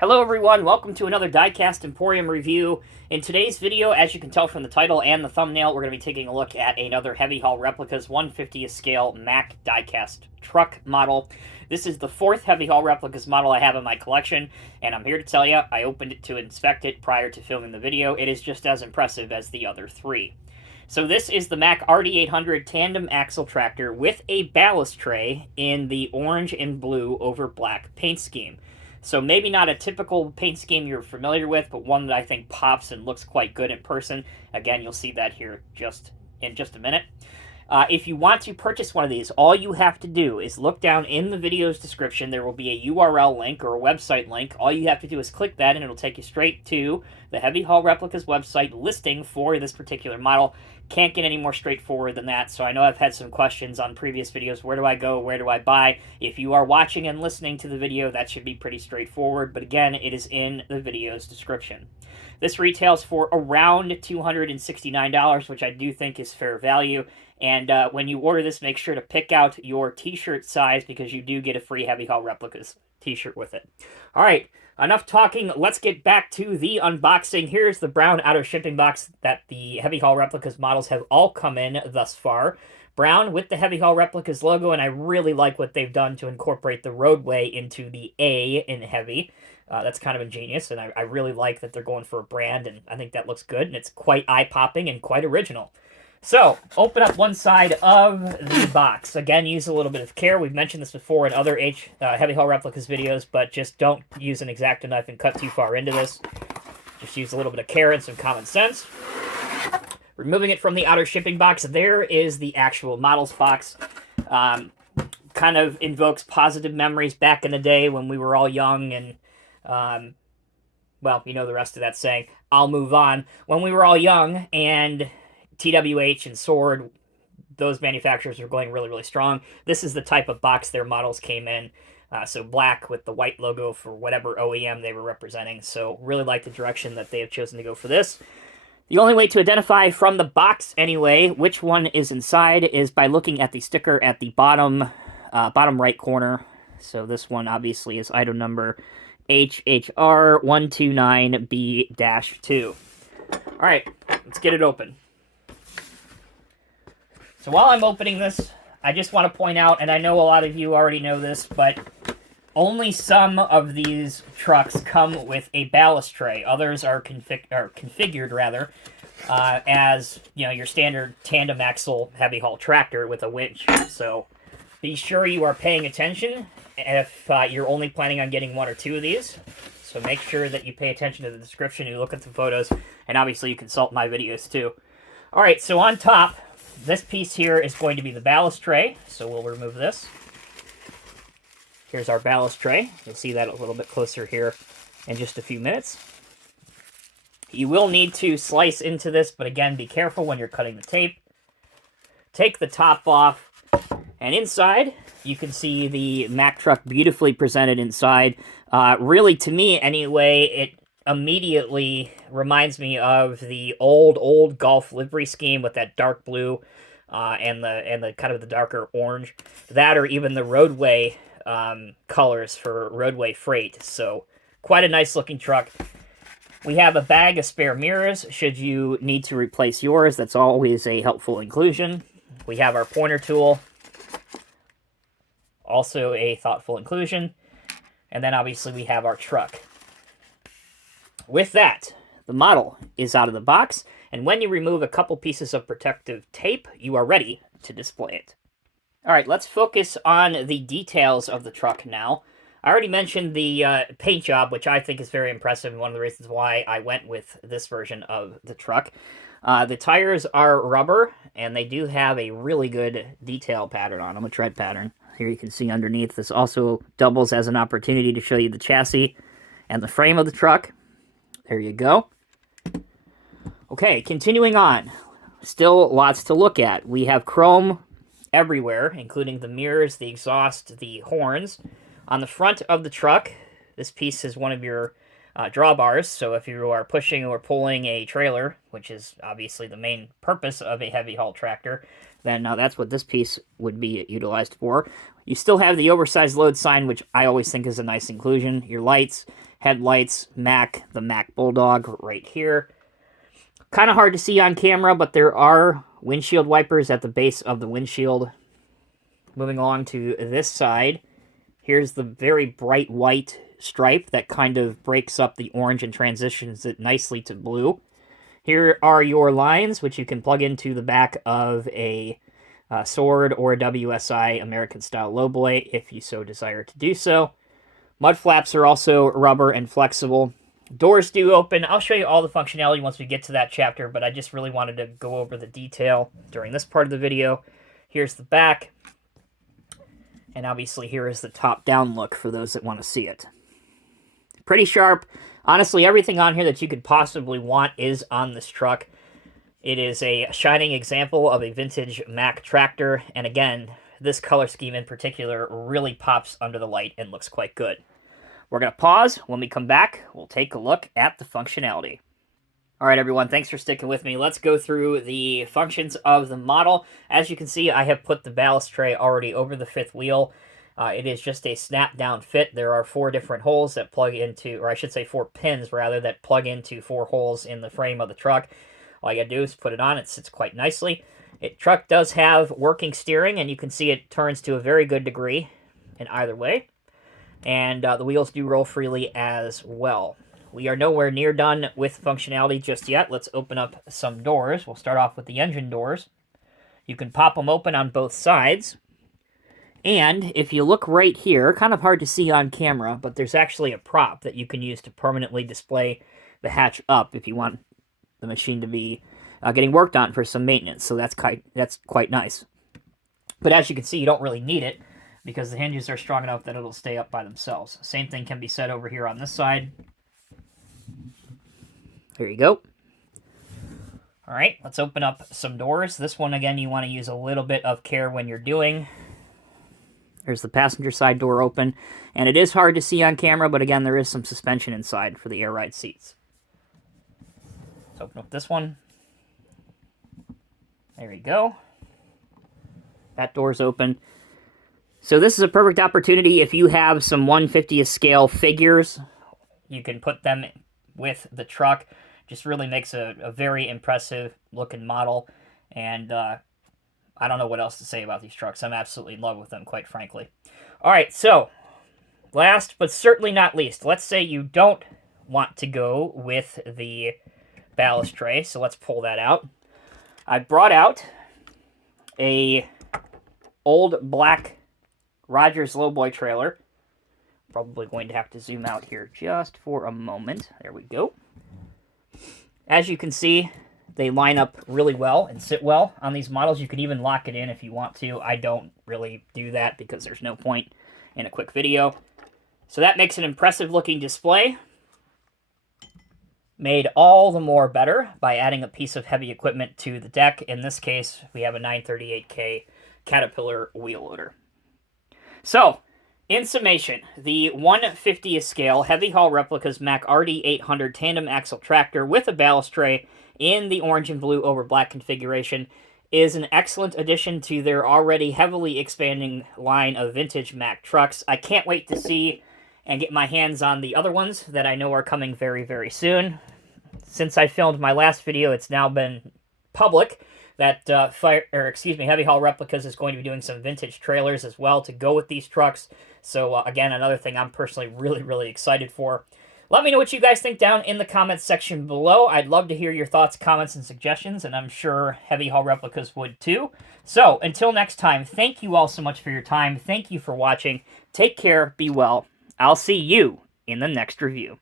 Hello everyone, welcome to another Diecast Emporium review. In today's video, as you can tell from the title and the thumbnail, we're going to be taking a look at another Heavy Haul Replicas 1/50th scale Mack diecast truck model. This is the fourth Heavy Haul Replicas model I have in my collection, and I'm here to tell you, I opened it to inspect it prior to filming the video. It is just as impressive as the other three. So this is the Mack RD800 tandem axle tractor with a ballast tray in the orange and blue over black paint scheme. So maybe not a typical paint scheme you're familiar with, but one that I think pops and looks quite good in person. Again, you'll see that here in just a minute. If you want to purchase one of these, all you have to do is look down in the video's description. There will be a URL link or a website link. All you have to do is click that, and it'll take you straight to the Heavy Haul Replicas website listing for this particular model. Can't get any more straightforward than that. So I know I've had some questions on previous videos. Where do I go? Where do I buy? If you are watching and listening to the video, that should be pretty straightforward. But again, it is in the video's description. This retails for around $269, which I do think is fair value. And when you order this, make sure to pick out your t-shirt size because you do get a free Heavy Haul Replicas t-shirt with it. All right, enough talking. Let's get back to the unboxing. Here's the brown auto shipping box that the Heavy Haul Replicas models have all come in thus far. Brown with the Heavy Haul Replicas logo, and I really like what they've done to incorporate the roadway into the A in Heavy. That's kind of ingenious, and I really like that they're going for a brand, and I think that looks good, and it's quite eye-popping and quite original. So, open up one side of the box. Again, use a little bit of care. We've mentioned this before in other Heavy Haul Replicas videos, but just don't use an X-Acto knife and cut too far into this. Just use a little bit of care and some common sense. Removing it from the outer shipping box, there is the actual models box. Kind of invokes positive memories back in the day when we were all young and, well, you know the rest of that saying. I'll move on. When we were all young and TWH and Sword, those manufacturers were going really, really strong. This is the type of box their models came in. So black with the white logo for whatever OEM they were representing. So really like the direction that they have chosen to go for this. The only way to identify from the box, anyway, which one is inside is by looking at the sticker at the bottom right corner. So this one obviously is item number HHR129B-2. All right, let's get it open. So while I'm opening this, I just want to point out, and I know a lot of you already know this, but only some of these trucks come with a ballast tray. Others are configured as your standard tandem axle heavy haul tractor with a winch. So be sure you are paying attention if you're only planning on getting one or two of these. So make sure that you pay attention to the description, you look at the photos, and obviously you consult my videos too. All right, so on top, this piece here is going to be the ballast tray, so we'll remove this. Here's our ballast tray. You'll see that a little bit closer here in just a few minutes. You will need to slice into this, but again, be careful when you're cutting the tape. Take the top off, and inside, you can see the Mack truck beautifully presented inside. Really, to me anyway, it immediately reminds me of the old Golf livery scheme with that dark blue and the kind of the darker orange. That or even the roadway colors for roadway freight. So quite a nice looking truck. We have a bag of spare mirrors should you need to replace yours. That's always a helpful inclusion. We have our pointer tool. Also a thoughtful inclusion. And then obviously we have our truck. With that, the model is out of the box, and when you remove a couple pieces of protective tape, you are ready to display it. All right, let's focus on the details of the truck now. I already mentioned the paint job, which I think is very impressive, and one of the reasons why I went with this version of the truck. The tires are rubber, and they do have a really good detail pattern on them, a tread pattern. Here you can see underneath. This also doubles as an opportunity to show you the chassis and the frame of the truck. There you go. Okay, continuing on. Still lots to look at. We have chrome everywhere, including the mirrors, the exhaust, the horns. On the front of the truck, this piece is one of your drawbars, so if you are pushing or pulling a trailer, which is obviously the main purpose of a heavy haul tractor, then that's what this piece would be utilized for. You still have the oversized load sign, which I always think is a nice inclusion. Your lights, headlights, Mack, the Mack Bulldog right here. Kind of hard to see on camera, but there are windshield wipers at the base of the windshield. Moving along to this side, here's the very bright white stripe that kind of breaks up the orange and transitions it nicely to blue. Here are your lines, which you can plug into the back of a Sword or a WSI American-style Lowboy if you so desire to do so. Mud flaps are also rubber and flexible. Doors do open. I'll show you all the functionality once we get to that chapter, but I just really wanted to go over the detail during this part of the video. Here's the back. And obviously here is the top-down look for those that want to see it. Pretty sharp. Honestly, everything on here that you could possibly want is on this truck. It is a shining example of a vintage Mack tractor, and again, this color scheme in particular really pops under the light and looks quite good. We're going to pause. When we come back, we'll take a look at the functionality. All right, everyone, thanks for sticking with me. Let's go through the functions of the model. As you can see, I have put the ballast tray already over the fifth wheel. It is just a snap-down fit. There are 4 different holes that plug into, or I should say 4 pins, rather, that plug into 4 holes in the frame of the truck. All you gotta do is put it on. It sits quite nicely. Truck does have working steering, and you can see it turns to a very good degree in either way. And the wheels do roll freely as well. We are nowhere near done with functionality just yet. Let's open up some doors. We'll start off with the engine doors. You can pop them open on both sides. And if you look right here, kind of hard to see on camera, but there's actually a prop that you can use to permanently display the hatch up if you want the machine to be getting worked on for some maintenance. So that's quite nice. But as you can see, you don't really need it because the hinges are strong enough that it'll stay up by themselves. Same thing can be said over here on this side. There you go. All right, let's open up some doors. This one, again, you want to use a little bit of care when you're doing. There's the passenger side door open, and it is hard to see on camera, but again, there is some suspension inside for the air ride seats. Let's open up this one. There you go. That door's open. So this is a perfect opportunity if you have some 1/50th scale figures. You can put them with the truck. Just really makes a very impressive looking model. And I don't know what else to say about these trucks. I'm absolutely in love with them, quite frankly. All right, so last but certainly not least, let's say you don't want to go with the ballast tray. So let's pull that out. I brought out a old black Rogers Lowboy trailer. Probably going to have to zoom out here just for a moment. There we go. As you can see, they line up really well and sit well on these models. You could even lock it in if you want to. I don't really do that because there's no point in a quick video. So that makes an impressive looking display. Made all the more better by adding a piece of heavy equipment to the deck. In this case, we have a 938K Caterpillar wheel loader. So, in summation, the 1/50th scale heavy haul Replicas Mack RD800 tandem axle tractor with a ballast tray in the orange and blue over black configuration is an excellent addition to their already heavily expanding line of vintage Mack trucks. I can't wait to see and get my hands on the other ones that I know are coming very, very soon. Since I filmed my last video, it's now been public that Heavy Haul Replicas is going to be doing some vintage trailers as well to go with these trucks. So again, another thing I'm personally really, really excited for. Let me know what you guys think down in the comments section below. I'd love to hear your thoughts, comments, and suggestions, and I'm sure Heavy Haul Replicas would too. So until next time, thank you all so much for your time. Thank you for watching. Take care. Be well. I'll see you in the next review.